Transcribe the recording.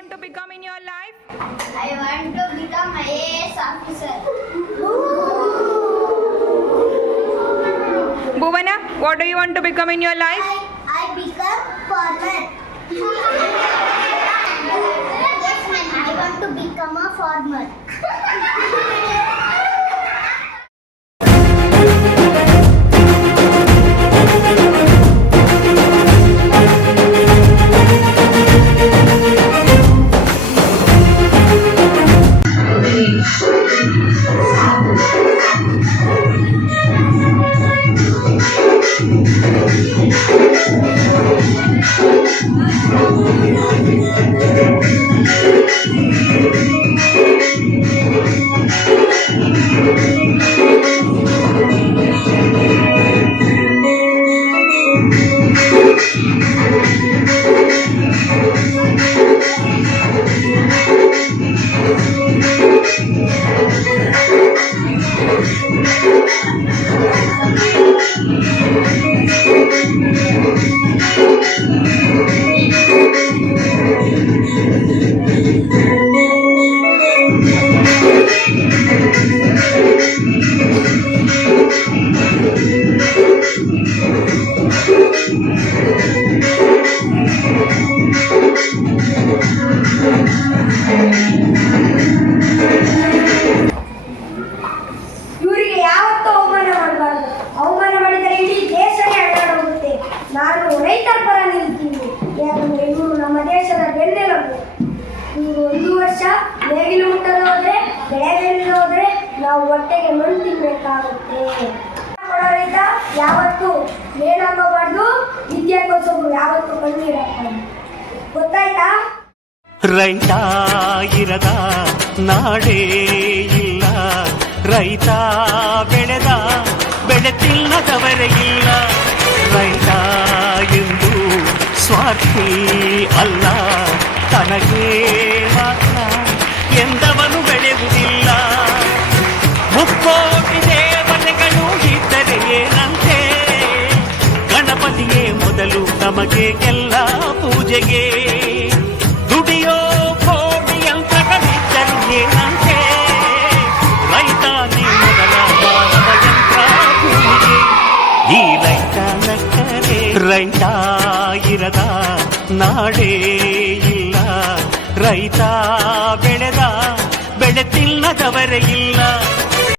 want to become in your life? I want to become IAS officer. Bhuvana, what do you want to become in your life? I become farmer. I want to become a farmer. ಇವರಿಗೆ ಯಾವತ್ತೂ ಅವಮಾನ ಮಾಡಬಾರ್ದು. ಅವಮಾನ ಮಾಡಿದರೆ ಇಡೀ ದೇಶನೇ ಅಳ್ಳಾಡೋಗುತ್ತೆ. ನಾನು ರೈತರ ಪರ ನಿಲ್ತೀನಿ, ಯಾಕಂದ್ರೆ ಇವರು ನಮ್ಮ ದೇಶದ ಬೆನ್ನೆಲುಬು. ಇವರು 1 ವರ್ಷ ನೇಗಿಲು ಮುಟ್ಟಲು ಹೋದ್ರೆ, ಬೆಳೆ ಹೋದ್ರೆ ನಾವು ಹೊಟ್ಟೆಗೆ ಮಣ್ಣು ತಿನ್ಬೇಕಾಗುತ್ತೆ. ರೈತ ಯಾವತ್ತೂ ಏನಾಗಬಾರ್ದು, ವಿದ್ಯಾಭ್ಯಾಸವು ಯಾವತ್ತೂ ಕಣ್ಣೀರಾಗಬಾರ್ದು. ಗೊತ್ತಾಯ್ತಾ? ರೈತ ಇರದ ನಾಡೇ ಇಲ್ಲ, ರೈತ ಬೆಳೆದ ಬೆಳೆ ತಿನ್ನದವರೇ ಇಲ್ಲ. ರೈತ ಎಂದು ಸ್ವಾರ್ಥಿ ಅಲ್ಲ, ತನಗೆ ಮಾತ್ರ ಎಂದವನು ಬೆಳೆಯುವುದಿಲ್ಲ. ಮುಕ್ಕೋಟಿ ದೇವತೆಗಳು ಇದ್ದರೆ ಏನಂತೆ, ಗಣಪತಿಯೇ ಮೊದಲು ನಮಗೆ ಎಲ್ಲ ಪೂಜೆಗೆ. ದುಡಿಯೋ ಕೋಟಿ ಯಂತ್ರಗಳಿದ್ದರು ಏನಂತೆ, ರೈತಾನೇ ಮೊದಲ ಮಾನವ ಯಂತ್ರ ಭೂಮಿಗೆ. ಈ ರೈತ ನಕ್ಕರೆ ರೈತ ಇರದ ನಾಡೇ ಇಲ್ಲ, ರೈತ ಬೆಳೆದ ಬೆಳೆ ತಿನ್ನದವರೇ ಇಲ್ಲ.